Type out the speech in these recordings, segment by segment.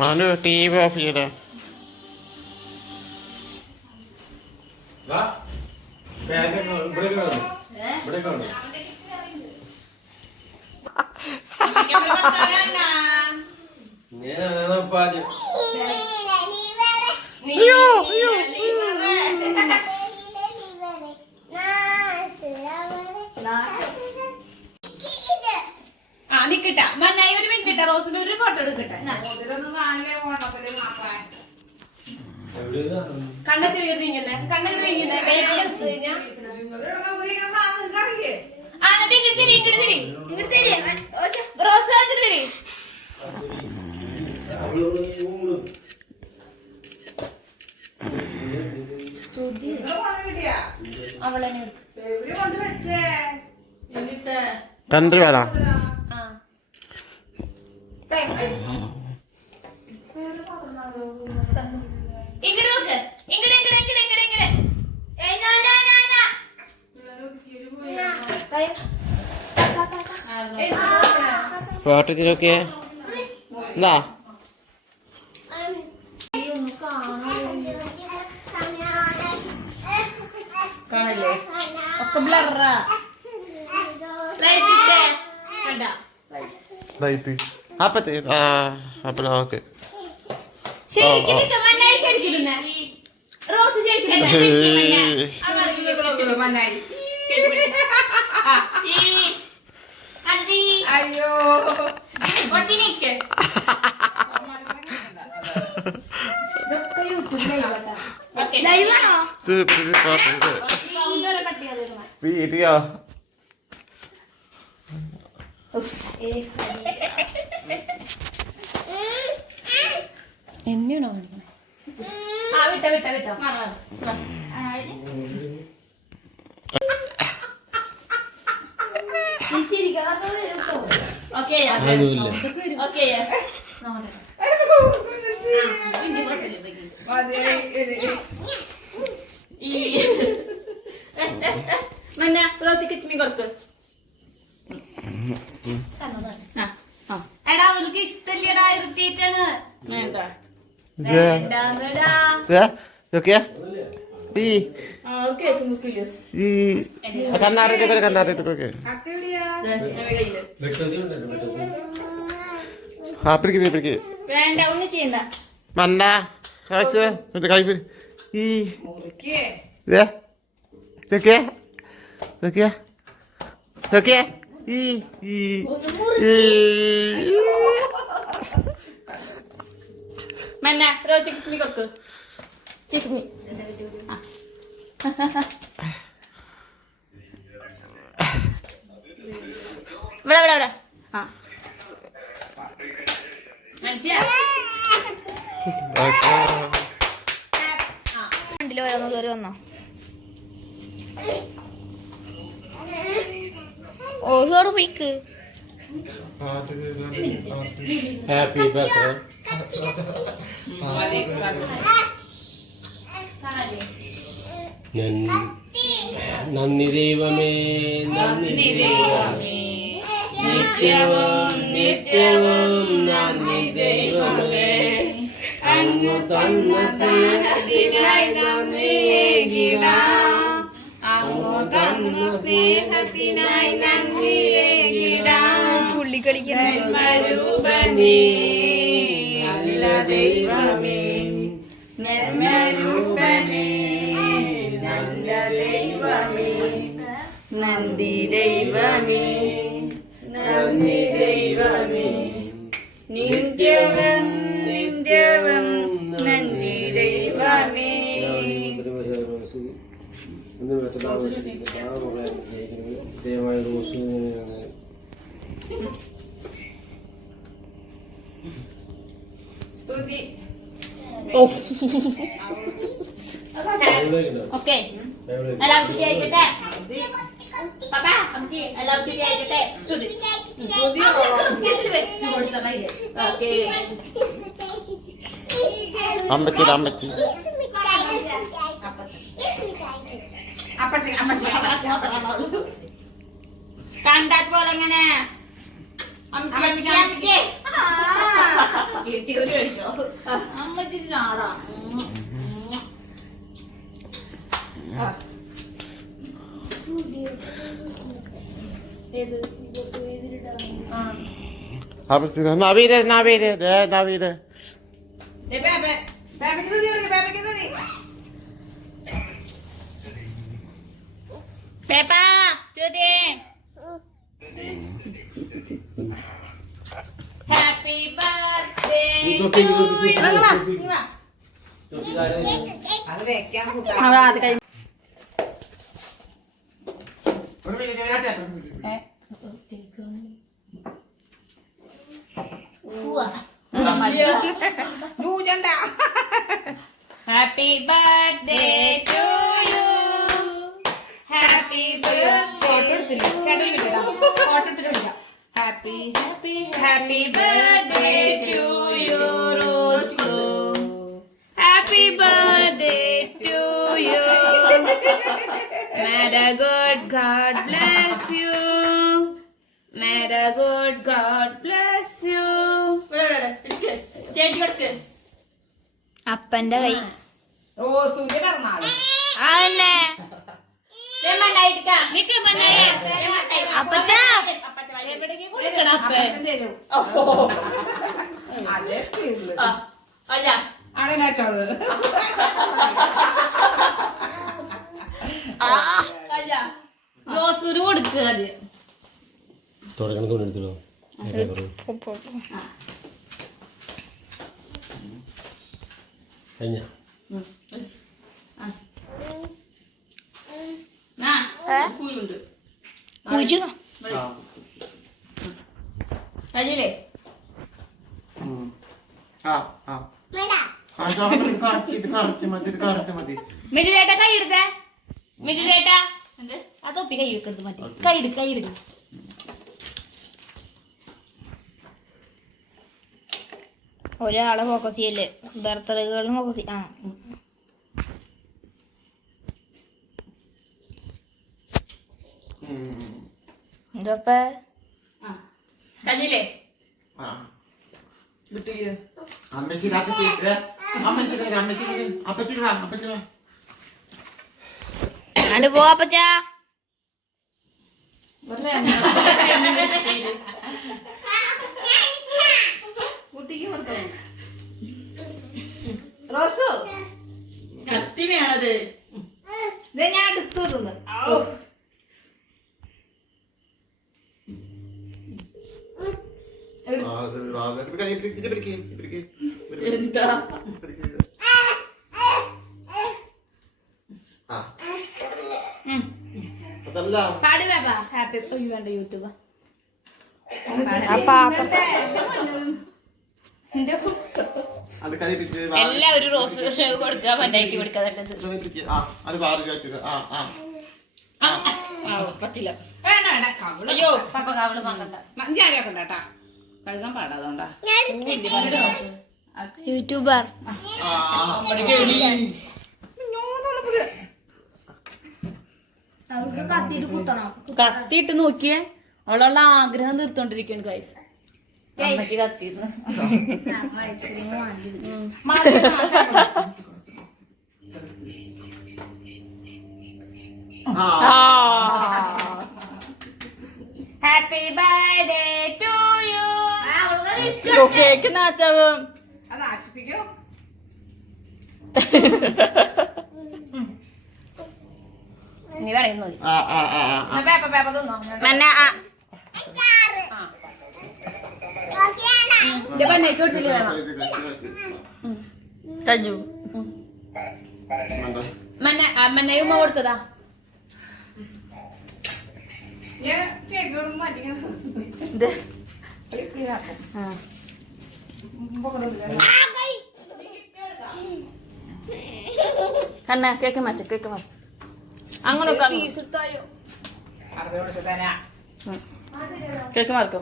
Manu TV off ചെയ്യടേ. നിക്കട്ട മന്നായി ഒരു മിനിറ്റ് റോസിന്റെ ഒരു ഫോട്ടോ എടുക്കട്ടെ. കണ്ണത്തിൽ ഇങ്ങനെ കണ്ണത്തിൽ ഇങ്ങനെ റോസ് തിരി കൺട്രി വേണം. ഫോട്ടോ നോക്കിയേ എന്താ കാണല്ലേ ഒക്കെ ബ്ലറാ ലൈറ്റ് അപ്പത്തെ അപ്പന ഓക്കെ അയ്യോ വീഡിയോ എന്നെയാണോ കാണിക്കണേ? വിട്ടോ വിട്ടോ വിട്ടോ എടാ അവൾക്ക് ഇഷ്ടല്ലേടാ ഇറിറ്റേറ്റാണ്. കണ്ണാറിട്ട് കണ്ണാറിട്ട് പിടിക്ക് വേണ്ട ഒന്നും ചെയ്യണ്ട. മണ്ട കാച്ച് കൈ ഈ ഇതൊക്കെ ഇതൊക്കെയാ ഇതൊക്കെയാ മന്ന റോസ് ചിക്കൻ കൊടുക്ക് ചിക്കൻ ഇവിടെ ഇവിടെ ഇവിടെ ആ വണ്ടിയിൽ ഓരോന്ന് കയറി വന്നോ. ഓരോട് പോയിക്ക് ഹാപ്പി ബർത്ത്ഡേ. നന്ദി ദൈവമേ നന്ദി ദൈവമേ നിത്യവും നിത്യവും നന്ദി ദൈവമേ അങ്ങ് തന്ന സ്നേഹത്തിനായി നന്ദിയേകിടാം അങ്ങ് തന്ന സ്നേഹത്തിനായി നന്ദിയേകിടാം നന്മരൂപനേ നല്ല ദൈവമേ നന്മരൂപനേ നല്ല ദൈവമേ നന്ദി ദൈവമേ നന്ദി ദൈവമേ നിത്യവും നിത്യവും നന്ദി ദൈവമേ. ഓക്കെ എല്ലാവർക്കും കഴിക്കട്ടെ. പാപ്പാ അമ്മക്ക് എല്ലാവർക്കും കഴിക്കട്ടെ. ഓക്കെ അമ്മച്ചി അമ്മച്ചി അപ്പച്ചി അമ്മച്ചി കണ്ടാൽ പോലെ എങ്ങനെ അമ്മച്ചി ചാടാ അമ്മച്ചി നവീര് നവീര് നവീര് Peppa, Judy. Happy birthday to you. അത് വെക്കാൻ Ahora te cae. Happy birthday to you happy photo എടുത്തില്ല ചേട്ടൻ വിളിക്കാം ഫോട്ടോ എടുത്തിട്ട് വിളിക്കാം happy happy happy birthday to you Rose happy birthday to you May the good God bless you. May the good God bless you. ചേച്ചി കൊടുക്ക്. അപ്പന്റെ കൈ റോസുവിന്റെ പിറന്നാള് അതന്നെ അപ്പച്ച അപ്പച്ചൻ തരും അതേ സ്പീഡില് അവിടെ വെച്ചത് റോസൂര് കൊടുക്കുക തുടങ്ങണ തോന്നെടുത്തോ കഴിഞ്ഞ കുരുണ്ട് കുരു കഴിഞ്ഞില്ലേ മതി മിജുചേട്ടാ കൈ എടുത്തേ മിജുചേട്ടാ ആ തൊപ്പി കൈ വെക്കരുത് മതി കൈ എടുക്ക കൈ എടുക്ക ഒരാളെ ഫോക്കസ് ചെയ്യല്ലേ ബർത്ത്ഡേകളും ഫോക്കസ് ആ എന്തപ്പ കഴിഞ്ഞില്ലേ അമ്മച്ചി അണ്ട് പോവാപ്പച്ച റോസു കത്തിനാണത് ഇത് ഞാൻ എടുത്തു തിന്ന് എന്താ പാടി വേണ്ട ഹാപ്പി വേണ്ട യൂട്യൂബ് എല്ലാവരും റോസ് കൊടുക്കുക പഞ്ചായത്ത് കൊടുക്കുക പറ്റില്ല വേണ്ട വേണ്ട കവിള് അയ്യോ പപ്പ കാവള് വാങ്ങണ്ട മഞ്ചാരൊക്കെ ഉണ്ടാട്ടാ കഴുകാൻ പാടാതുകൊണ്ടാ യൂട്യൂബർ അവർക്ക് കത്തിയിട്ട് കുത്തണം കത്തിയിട്ട് നോക്കിയേ അവളുള്ള ആഗ്രഹം തീർത്തോണ്ടിരിക്കുകയാണ് ഗൈസ് അമ്മക്ക് കത്തിയിരുന്നു happy birthday to you cake നാച്ചാവും അത് ആശിപ്പിക്കോ നീ വേണമെങ്കിൽ നോക്കി പേപ്പ പേപ്പ തിന്നോ മന്ന കജു മന്നയും കൊടുത്തതാ കണ്ണ കേക്ക് മാറ്റ കേക്ക് മാറ്റ അങ്ങനെ കേക്ക് മാർക്കോ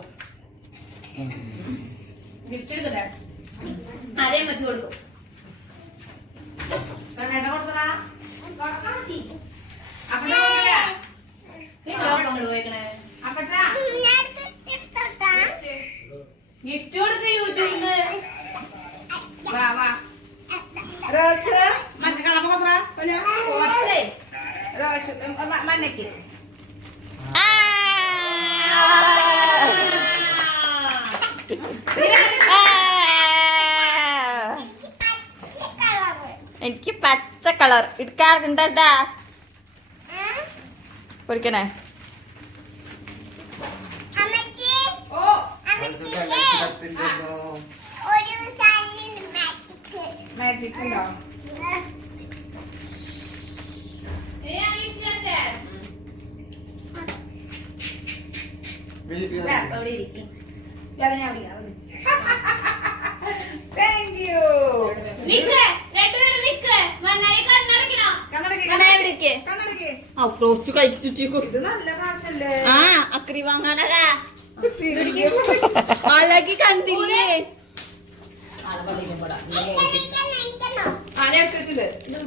അതേ മറ്റു കൊടുക്കും കണ്ണേട്ട കൊടുത്തടാ അപ്പച്ചാ ഗിഫ്റ്റ് കൊടുക്ക യൂട്യൂബിന്. വാ വാ റോസ് മഞ്ഞ കളർ കൊടുത്തടാ റോസ് മഞ്ഞക്ക് എനിക്ക് പച്ച കളർ എടുക്കാറുണ്ടാ പൊരിക്കണേ. ഓ മാജിക് ഉണ്ടോ അവിടെ ഇരിക്കും. താങ്ക് യു നിക്ക്, രണ്ടുപേരും നിക്ക്. മന്നായി കണ്ണടയ്ക്കണോ? കണ്ണടക്ക് ഇത് നല്ല കാശല്ലേ ആ അക്രി വാങ്ങാനല്ല അലക്കി കണ്ടില്ലേ.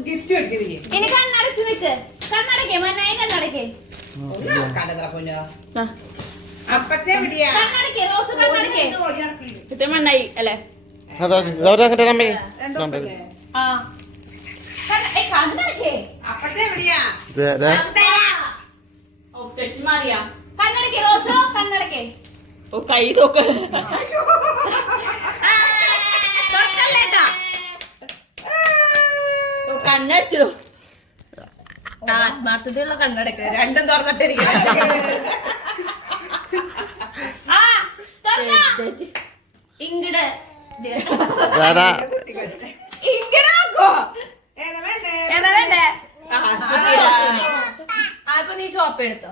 ഗിഫ്റ്റ് മേടിക്കുന്നേ ഇനി കണ്ണടച്ച് നിക്ക്. കണ്ണടക്കേ മന്നായി കണ്ണടക്കേ. കണ്ടത്ര പൊന്നോ അപ്പച്ച എവിടെയാ കണ്ണടക്കേ റോസ് കണ്ണടക്കേ. ഇത് മണ്ണായി അല്ലേ. അതങ്ങനെ നമ്മെ രണ്ടോട്ടല്ലേ ആ കണ്ണടക്കേ. അപ്പച്ച എവിടെയാ ഓ തെറ്റി മാറിയാ. കണ്ണടക്കേ റോസോ കണ്ണടക്കേ. ഓ കൈ തോക്ക് കണ്ണടിച്ചു. ആത്മാർത്ഥതയുള്ള കണ്ണടക്ക രണ്ടും തുറന്നിട്ടിരിക്കും. ആ ഇങ്ങട് ഇങ്ങനാക്കോ ഏതാ വേണ്ടേ. അപ്പൊ നീ ചോപ്പ് എടുത്തോ.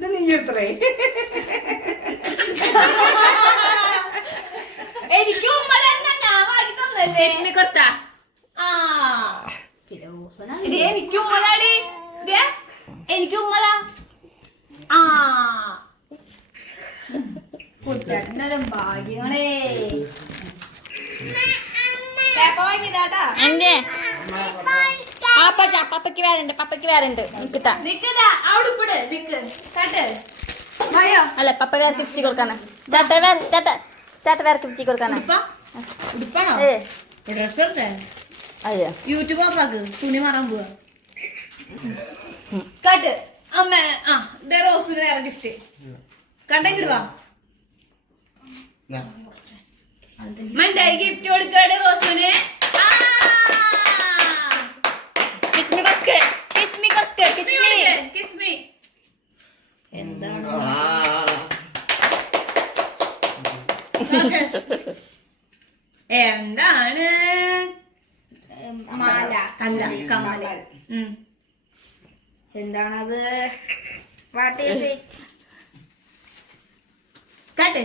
നീ എടുത്തേ എനിക്ക് ഉമ്മ തന്നെ ഞാൻ വാങ്ങി തന്നല്ലേ. ലക്ഷ്മി കൊടുത്താ ആ ഇത് എനിക്ക് ഉമ്മതാടി. എനിക്ക് ഉമ്മതാ. ആ ഭാഗ്യങ്ങളെ പപ്പയ്ക്ക് വേറുണ്ട് നിക്കട്ടാ. നിക്കതാ അവിടെ ഇപ്പിട് നിക്ക് കട്ട്. അല്ല പപ്പ വേറെ ഗിഫ്റ്റ് കൊടുക്കാനാ. ചേട്ട വേറെ ഗിഫ്റ്റ് കൊടുക്കാനാ. ഉടുപ്പാണോ ഏ ഡ്രസ് എടുത്തേ. അയ്യോ യൂട്യൂബ് ഓഫാക്ക്. തുണി മാറാൻ പോവാ. കട്ട് അമ്മ. ആ ദേ റോസിന് വേറെ ഗിഫ്റ്റ് കണ്ടെങ്കിൽ വാ. മണ്ടായി ഗിഫ്റ്റ് കൊടുക്കാട് റോസിന്. Kiss me. എന്താണ് മാല കല്ല കമ്മല്. എന്താണത്? What is it? കട്ട്.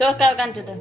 തോക്കാ കാണിച്ചത്.